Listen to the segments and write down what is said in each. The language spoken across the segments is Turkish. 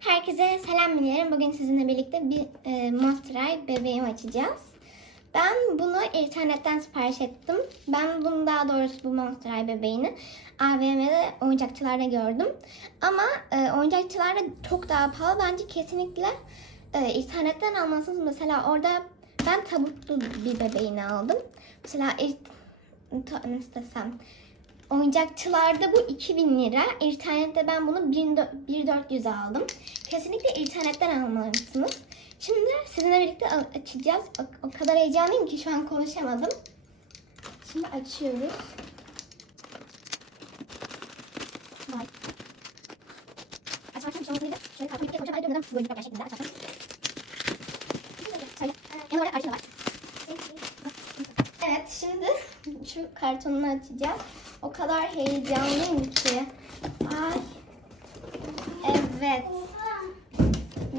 Herkese selam biliyorum. Bugün sizinle birlikte bir e, Monster High bebeğimi açacağız. Ben bunu internetten sipariş ettim. Ben bunu daha doğrusu bu Monster High bebeğini AVM'de oyuncakçılarda gördüm. Ama e, oyuncakçılarda çok daha pahalı. Bence kesinlikle e, internetten almalısınız. Mesela orada ben tabutlu bir bebeğini aldım. Mesela nasıl desem Oyuncakçılarda bu 2000 lira. İnternette ben bunu 1400'e aldım. Kesinlikle internetten almalısınız. Şimdi sizinle birlikte açacağız. O, kadar heyecanlıyım ki şu an konuşamadım. Şimdi açıyoruz. Bir şey açarken. Evet şimdi şu kartonunu açacağız. O kadar heyecanlıyım ki. Ay. Evet.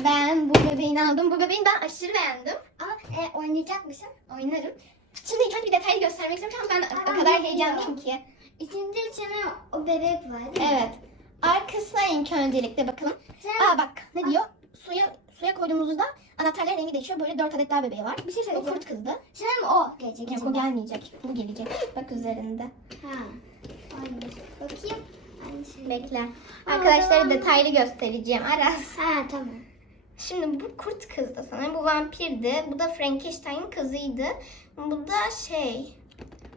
Ben bu bebeğini aldım. Bu bebeği ben aşırı beğendim. Ama e, oynayacak mısın? Oynarım. Şimdi ilk önce bir detaylı göstermek istiyorum. Çünkü ben o kadar heyecanlıyım ki. İçinde içine o bebek var değil mi? Evet. Arkasına ilk öncelikle bakalım. Sen Aa bak ne diyor? Suya suya koyduğumuzda anahtarların rengi değişiyor. Böyle dört adet daha bebeği var. bir şey söyleyeceğim. kurt kızdı. Sen o gelecek. Yok o gelmeyecek. Bu gelecek. Bak üzerinde. Ha. Aynı. Bakayım. Aynı şey. Bekle. Arkadaşlara detaylı göstereceğim. Aras. Ha tamam. Şimdi bu kurt kızdı sanırım. Bu vampirdi. Bu da Frankenstein'in kızıydı. Bu da şey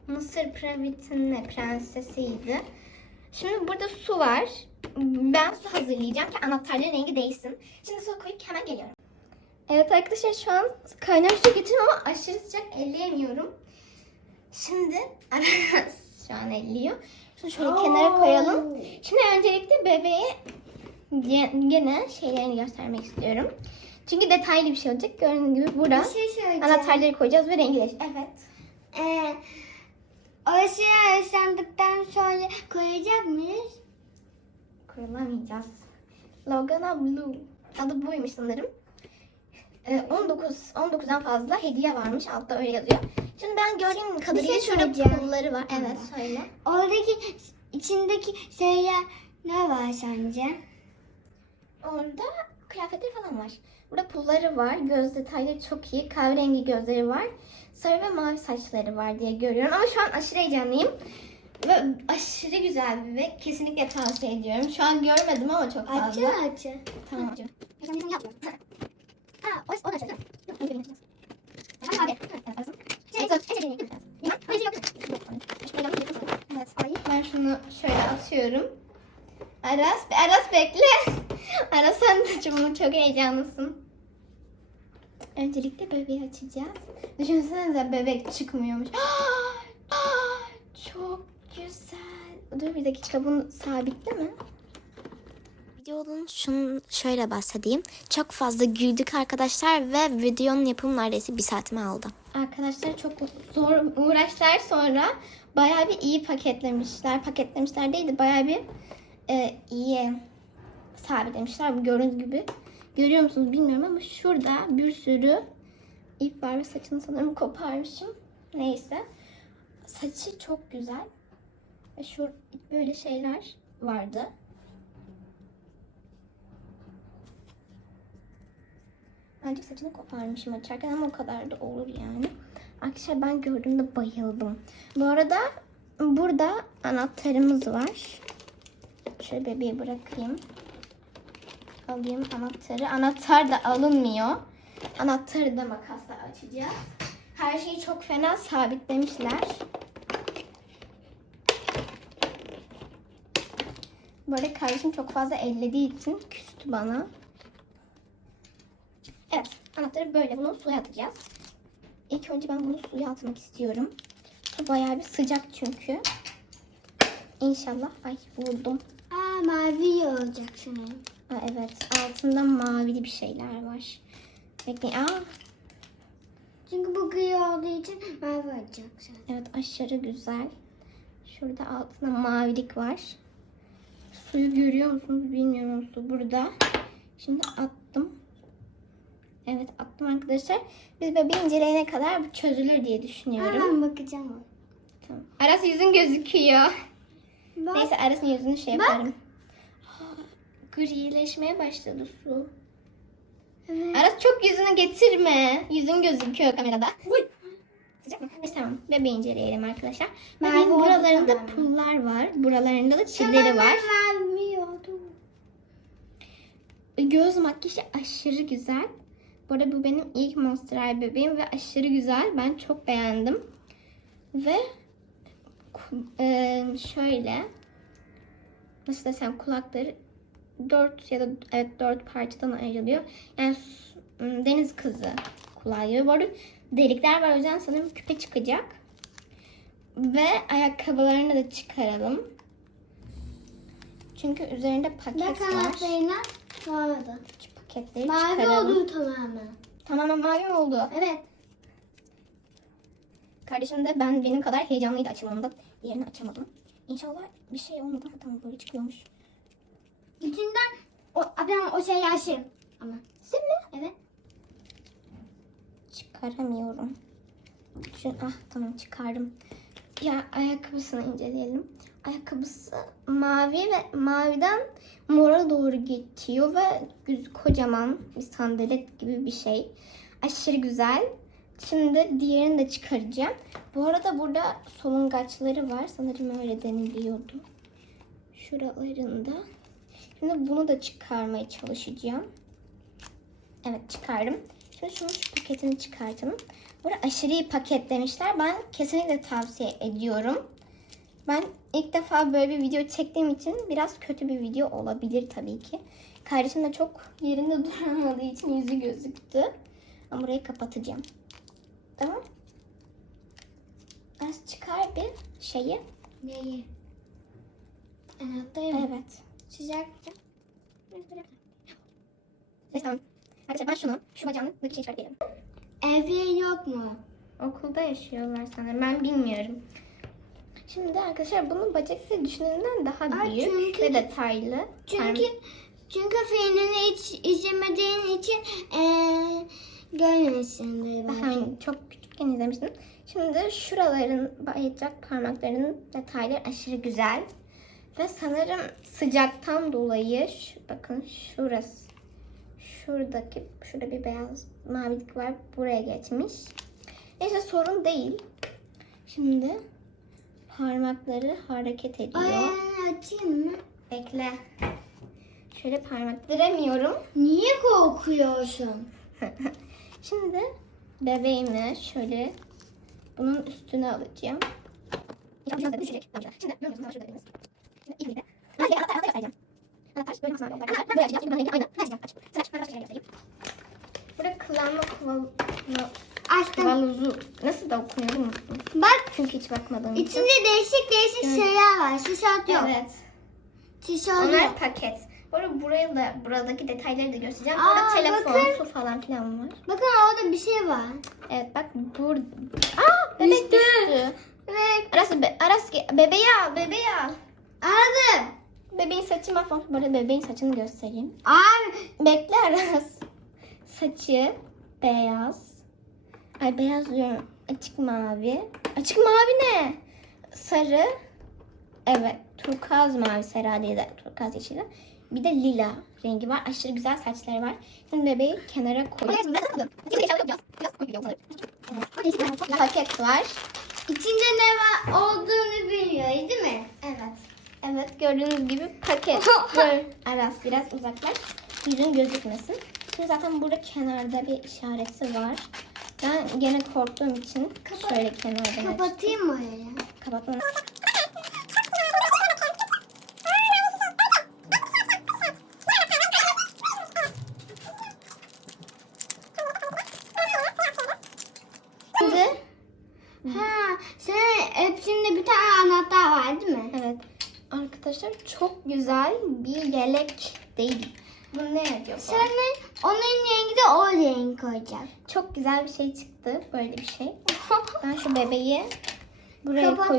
Mısır piramitinin prensesiydi. Şimdi burada su var. Ben su hazırlayacağım ki anahtarların rengi değişsin. Şimdi su koyup hemen geliyorum. Evet arkadaşlar şu an kaynar su getiriyorum ama aşırı sıcak elleyemiyorum. Şimdi Aras şu an elliyor. Şunu şöyle kenara koyalım. Şimdi öncelikle bebeğe ge- gene şeylerini göstermek istiyorum. Çünkü detaylı bir şey olacak. Gördüğünüz gibi burada Bir şey söyleyeceğim. anahtarları koyacağız ve rengi değişecek. Evet. Ee, o şey ıslandıktan sonra koyacak mıyız? Kurulamayacağız. Logana Blue. Adı buymuş sanırım. Ee, 19 19'dan fazla hediye varmış. Altta öyle yazıyor. Şimdi ben gördüğüm kadarıyla şey söyleyeceğim. pulları var. Evet söyle. Oradaki içindeki şeyler ne var sence? Orada kıyafetleri falan var. Burada pulları var. Göz detayları çok iyi. Kahverengi gözleri var. Sarı ve mavi saçları var diye görüyorum. Ama şu an aşırı heyecanlıyım. Ve aşırı güzel bir bebek. Kesinlikle tavsiye ediyorum. Şu an görmedim ama çok fazla. Açı açı. Tamam. Yapmıyorum. Ha, o, o da açacağım. Yok, onu abi. Evet, arasın. En son, en gibi. Bilmem, hayır, yok. Evet, ay, ben şunu şöyle atıyorum. Aras, Aras bekle. Aras sen de çok, çok heyecanlısın. Öncelikle bebeği açacağız. Düşünsenize bebek çıkmıyormuş. çok güzel. Dur bir dakika bunu sabitleme. Videonun şunu şöyle bahsedeyim. Çok fazla güldük arkadaşlar ve videonun yapımı neredeyse bir saatimi aldı. Arkadaşlar çok zor uğraşlar sonra bayağı bir iyi paketlemişler. Paketlemişler değil de bayağı bir e, iyi sabitlemişler. Bu gördüğünüz gibi. Görüyor musunuz bilmiyorum ama şurada bir sürü ip var ve saçını sanırım koparmışım. Neyse. Saçı çok güzel. Ve şu böyle şeyler vardı. Ancak saçını koparmışım açarken ama o kadar da olur yani. Arkadaşlar ben gördüğümde bayıldım. Bu arada burada anahtarımız var. Şöyle bebeği bırakayım. Alayım anahtarı. Anahtar da alınmıyor. Anahtarı da makasla açacağız. Her şeyi çok fena sabitlemişler. Böyle kardeşim çok fazla ellediği için küstü bana. Anahtarı böyle. Bunu suya atacağız. İlk önce ben bunu suya atmak istiyorum. Su bayağı bir sıcak çünkü. İnşallah. Ay vurdum. Aa mavi olacak sanırım. Aa, evet, altında mavili bir şeyler var. Bekleyin. Aa, Çünkü bu gri olduğu için mavi olacak sanırım. evet aşırı güzel. Şurada altında mavilik var. Suyu görüyor musunuz bilmiyorum su burada. Şimdi attım. Evet attım arkadaşlar. Biz bebeği inceleyene kadar bu çözülür diye düşünüyorum. Hemen bakacağım. Tamam. Aras yüzün gözüküyor. Bak. Neyse Aras'ın yüzünü şey Bak. yaparım. Grileşmeye başladı su. Evet. Aras çok yüzünü getirme. Yüzün gözüküyor kamerada. Sıcak mı? Neyse tamam. Bebeği inceleyelim arkadaşlar. Bebeğin oldu buralarında tamamen. pullar var. Buralarında da çilleri var. vermiyordum. Göz makyajı aşırı güzel. Bu arada bu benim ilk Monster bebeğim ve aşırı güzel. Ben çok beğendim. Ve e, şöyle nasıl desem kulakları dört ya da evet dört parçadan ayrılıyor. Yani deniz kızı kulağı gibi. Bu arada delikler var o yüzden sanırım küpe çıkacak. Ve ayakkabılarını da çıkaralım. Çünkü üzerinde paket Ne var. kanatlarına vardı. Şu paketleri Mavi çıkaralım. oldu tamamen. Tamamen mavi mi oldu? Evet. Kardeşim de ben benim kadar heyecanlıydı açılımında. Diğerini açamadım. İnşallah bir şey olmadı. Ha, tamam böyle çıkıyormuş. İçinden o adam o şey yaşlı. Ama. Sim mi? Evet. Çıkaramıyorum. Şu, ah tamam çıkardım. Ya ayakkabısını inceleyelim. Ayakkabısı mavi ve maviden mora doğru geçiyor ve kocaman bir sandalet gibi bir şey. Aşırı güzel. Şimdi diğerini de çıkaracağım. Bu arada burada solungaçları var. Sanırım öyle deniliyordu. Şuralarında. Şimdi bunu da çıkarmaya çalışacağım. Evet çıkardım. Şimdi şunun şu paketini çıkartalım. Burada aşırı paketlemişler. Ben kesinlikle tavsiye ediyorum. Ben ilk defa böyle bir video çektiğim için biraz kötü bir video olabilir tabii ki. Kardeşim de çok yerinde duramadığı için yüzü gözüktü. Ama burayı kapatacağım. Tamam. Az çıkar bir şeyi. Neyi? Anahtarı mı? Evet. Sıcak. Neyse tamam. Arkadaşlar ben şunu, şu bacağındaki şeyi çıkartayım. Evde yok mu? Okulda yaşıyorlar sanırım. Ben bilmiyorum. Şimdi arkadaşlar bunun bacakları düşündüğümden daha Ay, büyük çünkü- ve detaylı. Çünkü çünkü filmini hiç izlemediğin için eee görmemişsindir belki. Parm- çok küçükken izlemiştim. Şimdi şuraların bacak parmaklarının detayları aşırı güzel. Ve sanırım sıcaktan dolayı şu- bakın şurası şuradaki şurada bir beyaz mavilik var buraya geçmiş. Neyse sorun değil. Şimdi parmakları hareket ediyor. Ay açayım mı? Bekle. Şöyle parmak diremiyorum. Niye korkuyorsun? Şimdi bebeğimi şöyle bunun üstüne alacağım. Düşecek. Şimdi görüyorsunuz şurada bebeğimiz. Şimdi iyi bir de. Hadi anahtar anahtar göstereceğim. Anahtar böyle masmavi oldu arkadaşlar. Böyle açacağız. Şimdi rengi aynı. Hadi açacağım. Aç. Sıra ben başka rengi göstereyim. Burada kullanma kuval... Açtım. Kılavuzu nasıl da okunuyor musun? Bak Çünkü hiç bakmadım. içinde değişik değişik Evet. şeyler var. Tişört yok. Evet. Tişört Onlar yok. paket. Bu arada buraya da buradaki detayları da göstereceğim. Aa, Burada telefon, bakın. su falan filan var. Bakın orada bir şey var. Evet bak burada. Aa bebek Düştü. düştü. Evet. Aras, be, Aras ge- bebeği al, bebeği al. Anladım. Bebeğin saçı mahvolmuş. Arada bebeğin saçını göstereyim. Abi Bekle Aras. Saçı beyaz. Ay beyaz diyorum. Açık mavi. Açık mavi ne? Sarı. Evet. Turkuaz mavisi herhalde ya da turkuaz yeşili. Bir de lila rengi var. Aşırı güzel saçları var. Şimdi bebeği kenara koyuyorum. Paket var. içinde ne var olduğunu biliyoruz değil mi? Evet. Evet gördüğünüz gibi paket. Aras biraz uzaklaş. Yüzün gözükmesin. Şimdi zaten burada kenarda bir işareti var. Ben gene korktuğum için Kapat- şöyle kenardan. Kapatayım mı orayı? Kapatma. Şimdi Ha, senin hepsinde bir tane anahtar var değil mi? evet arkadaşlar çok güzel bir yelek değil. Bu ne acaba? Senin onun rengi de o renk olacak. Çok güzel bir şey çıktı. Böyle bir şey. Ben şu bebeği buraya o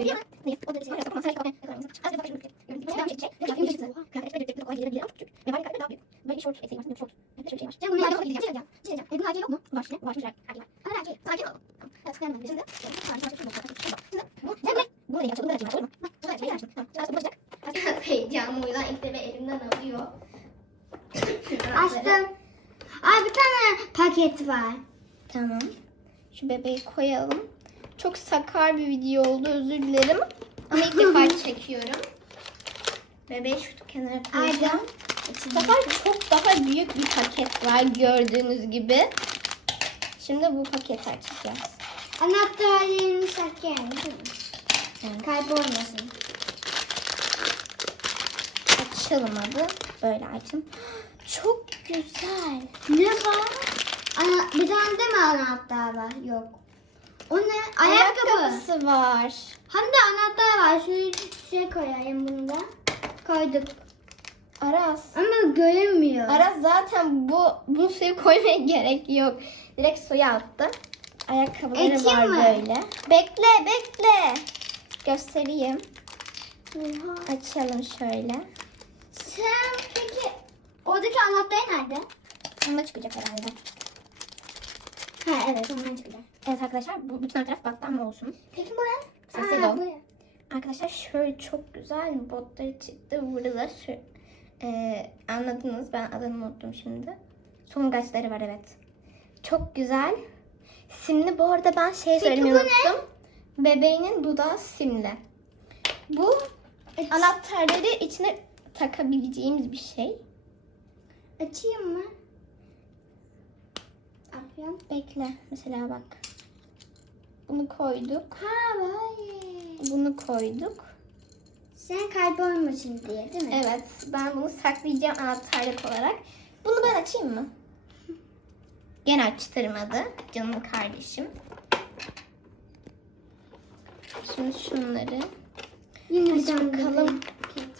yüzden ilk de elimden alıyor. Açtım. Aa bir tane paket var. Tamam. Şu bebeği koyalım. Çok sakar bir video oldu özür dilerim. Ama ilk defa çekiyorum. Bebeği şu kenara koyacağım. Sefer çok daha büyük bir paket var gördüğünüz gibi. Şimdi bu paketi açacağız. Anahtarlarını saklayalım. Kaybolmasın. Açalım hadi. Böyle açın. Çok güzel. Ne var? Ana, bir tane de mi anahtar var? Yok. O ne? Ayakkabı. Ayakkabısı var. Hani de anahtar var. Şuraya şey koyayım bunu da. Koyduk. Aras. Ama görünmüyor. Aras zaten bu bu suyu koymaya gerek yok. Direkt suya attı. Ayakkabıları Ekeyim var mi? böyle. Bekle bekle. Göstereyim. Oha. Açalım şöyle. Sen peki oradaki anahtar nerede? Bunda çıkacak herhalde. Ha evet ondan çıkacak. Evet arkadaşlar bu bütün taraf battanma olsun. Peki bu ne? Sessiz ol. bu- Arkadaşlar şöyle çok güzel botları çıktı. Burada da şu e, anladınız ben adını unuttum şimdi. Solungaçları var evet. Çok güzel. Simli bu arada ben şey söylemeyi unuttum. Bebeğinin dudağı simli. Bu anahtarları içine takabileceğimiz bir şey. Açayım mı? Açıyorum. Bekle mesela bak. Bunu koyduk. Ha vay. Bunu koyduk. Sen kaybolmasın diye değil mi? Evet, ben bunu saklayacağım anahtarlık olarak. Bunu ben açayım mı? Gene açtırmadı canım kardeşim. Şimdi şunları. Yine Aç bakalım.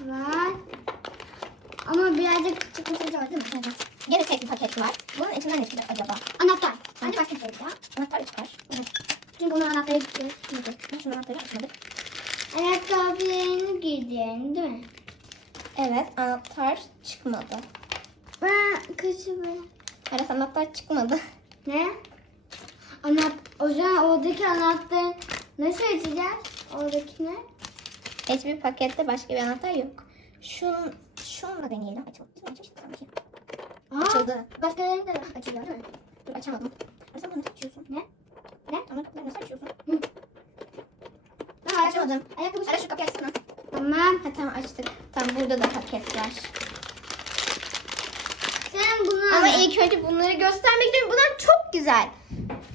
var. Ama birazcık çıkması zor değil mi? Gene tek bir paket var. Bunun içinden ne çıkacak acaba? Anahtar. Anahtar Anahtar çıkacak. Anahtar çıkar. Evet. Çünkü bunun anahtarı çıkıyor. Ben şunu anahtarı açmadık. Ayakkabılarını giydiğin değil mi? Evet, anahtar çıkmadı. Ben kışımı. Evet, anahtar çıkmadı. Ne? Anahtar. O zaman oradaki anahtarı nasıl açacağız? Oradaki ne? Hiçbir pakette başka bir anahtar yok. Şun, şunla deneyelim. Açalım. Açmıştık sanki. Aa, Açıldı. Başkalarını da açacağız değil mi? Dur açamadım. Sen bunu açıyorsun? Ne? Ne? Anahtarı nasıl açıyorsun? Ha, Açamadım. Ayakkabı Ara şu kapıyı açsana. Tamam. Ha tamam açtık. Tamam burada da paket var. Sen bunu Ama ilk önce bunları göstermek istiyorum. Bunlar çok güzel.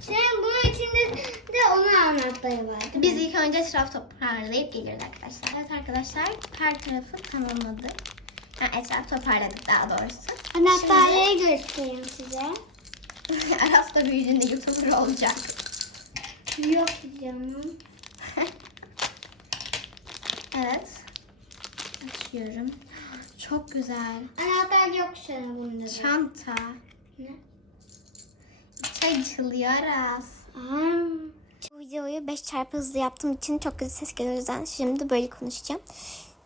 Sen bunun içinde de onun anahtarı var. Biz ilk önce etraf toparlayıp geliyoruz arkadaşlar. Evet arkadaşlar her tarafı tamamladık. Ha, etraf toparladık daha doğrusu. Anahtarları göstereyim size. Aras da büyüdüğünde YouTuber olacak. Yok canım. Evet. Açıyorum. Çok güzel. Anahtar yok sana bunda da. Çanta. Ne? Çay açılıyor Aras. Aa. Bu videoyu 5 çarpı hızlı yaptığım için çok güzel ses geliyor. O yüzden şimdi böyle konuşacağım.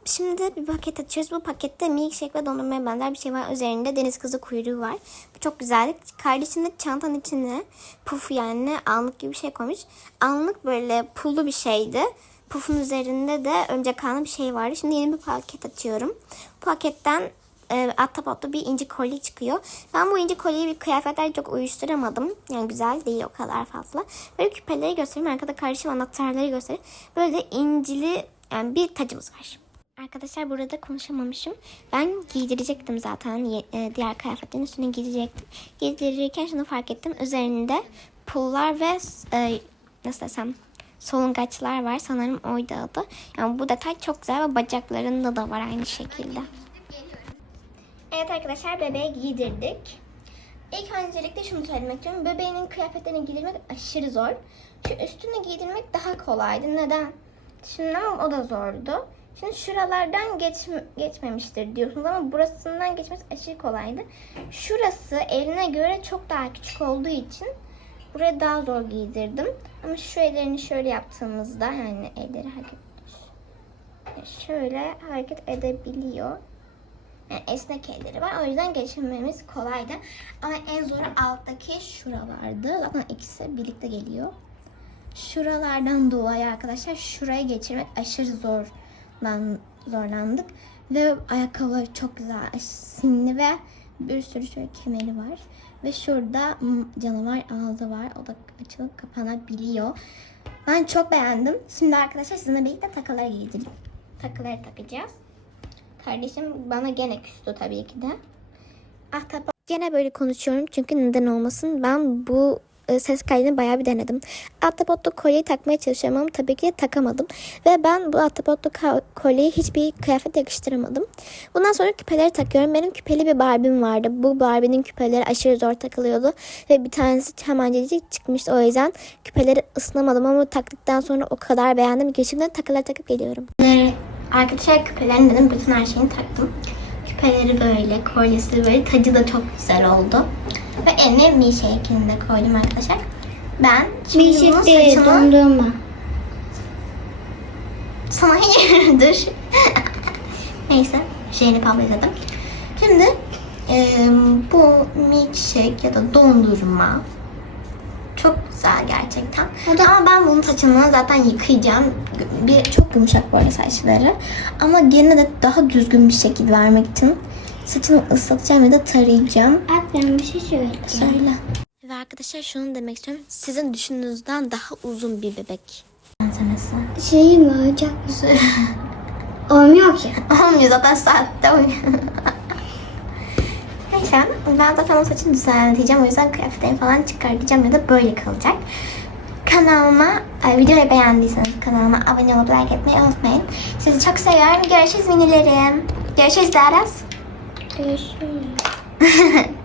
Şimdi bir paket açıyoruz. Bu pakette milkshake ve dondurmaya benzer bir şey var. Üzerinde deniz kızı kuyruğu var. Bu çok güzel. Kardeşim de çantanın içine puf yani anlık gibi bir şey koymuş. Anlık böyle pullu bir şeydi. Pufun üzerinde de örümcek ağlı bir şey vardı. Şimdi yeni bir paket açıyorum. Bu paketten e, ahtapotlu bir inci kolye çıkıyor. Ben bu inci kolyeyi bir kıyafetlerle çok uyuşturamadım. Yani güzel değil o kadar fazla. Böyle küpeleri göstereyim. Arkada kardeşim anahtarları göstereyim. Böyle incili yani bir tacımız var. Arkadaşlar burada konuşamamışım. Ben giydirecektim zaten. E, Diğer kıyafetlerin üstüne giydirecektim. Giydirirken şunu fark ettim. Üzerinde pullar ve e, nasıl desem solungaçlar var. Sanırım oydu adı. Yani bu detay çok güzel ve bacaklarında da var aynı şekilde. Evet arkadaşlar bebeğe giydirdik. İlk öncelikle şunu söylemek istiyorum. Bebeğinin kıyafetlerini giydirmek aşırı zor. Şu üstünü giydirmek daha kolaydı. Neden? Şimdi ama o da zordu. Şimdi şuralardan geç, geçmemiştir diyorsunuz ama burasından geçmesi aşırı kolaydı. Şurası eline göre çok daha küçük olduğu için buraya daha zor giydirdim. Ama şu ellerini şöyle yaptığımızda yani elleri hareket şöyle hareket edebiliyor. Yani esnek elleri var. O yüzden geçirmemiz kolaydı. Ama en zoru alttaki şuralardı. Zaten ikisi birlikte geliyor. Şuralardan dolayı arkadaşlar şuraya geçirmek aşırı zorlan, zorlandık. Ve ayakkabıları çok güzel, simli ve Bir sürü şöyle kemeri var. Ve şurada canavar ağzı var. O da açılıp kapanabiliyor. Ben çok beğendim. Şimdi arkadaşlar sizinle birlikte takıları giydireyim. Takıları takacağız. Kardeşim bana gene küstü tabii ki de. Ahtapot Gene böyle konuşuyorum çünkü neden olmasın. Ben bu ses kaydını bayağı bir denedim. Ahtapotlu kolyeyi takmaya çalışıyorum ama tabii ki takamadım. Ve ben bu ahtapotlu kolyeyi hiçbir kıyafet yakıştıramadım. Bundan sonra küpeleri takıyorum. Benim küpeli bir Barbie'm vardı. Bu Barbie'nin küpeleri aşırı zor takılıyordu. Ve bir tanesi hemencecik çıkmıştı. O yüzden küpeleri ısınamadım ama taktıktan sonra o kadar beğendim ki şimdi takılar takıp geliyorum. Arkadaşlar küpelerini dedim bütün her şeyini taktım. Küpeleri böyle, kolyesi böyle, tacı da çok güzel oldu. Ve eline mi şeklinde koydum arkadaşlar. Ben şimdi şey değil, saçını... dondurma. Sana hayırdır? Neyse, şeyini pavladım. Şimdi e, bu milkshake ya da dondurma çok güzel gerçekten. Ama ben bunun saçını zaten yıkayacağım. Bir çok yumuşak böyle saçları. Ama gene de daha düzgün bir şekil vermek için saçını ıslatacağım ya da tarayacağım. Ben bir şey söyleyeceğim. Söyle. Ve arkadaşlar şunu demek istiyorum. Sizin düşündüğünüzden daha uzun bir bebek. Malzemesi. Şeyi mi olacak? Olmuyor ki. Olmuyor zaten saatte oynuyor. Neyse ben zaten o saçını düzenleyeceğim. O yüzden kıyafetlerimi falan çıkartacağım ya da böyle kalacak. Kanalıma, e, videoyu beğendiyseniz kanalıma abone olup like etmeyi unutmayın. Sizi çok seviyorum. Görüşürüz minilerim. Görüşürüz Aras. Görüşürüz.